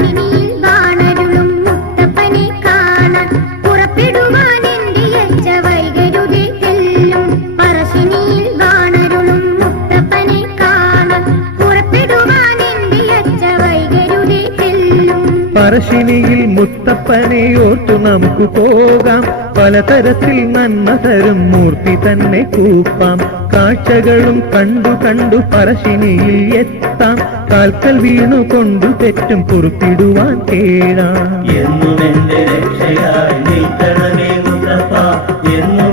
പറശ്ശിനിയിൽ വാണരുളും മുത്തപ്പനെ കാണാൻ പുറപ്പെടുവാൻ എന്റെ അച്ഛ വൈകരുതേ തെല്ലും. പറശ്ശിനിയിൽ വാണരുളും മുത്തപ്പനെ കാണാൻ പുറപ്പെടുവാൻ എന്റെ അച്ഛ വൈകരുതേ തെല്ലും. പറശ്ശിനിയിൽ മുത്തപ്പനെ ഓർത്തു നമുക്ക് പോകാം, പലതരത്തിൽ നന്മ തരും മൂർത്തി തന്നെ കൂപ്പാം. കാഴ്ചകളും കണ്ടു കണ്ടു പറശ്ശിനിയിൽ എത്താം, കാൽക്കൽ വീണുകൊണ്ടു തെറ്റും കുറിപ്പിടുവാൻ കേഴാം. എന്നും എന്റെ രക്ഷയായി നിൽക്കണമേ മുത്തപ്പ, എന്നും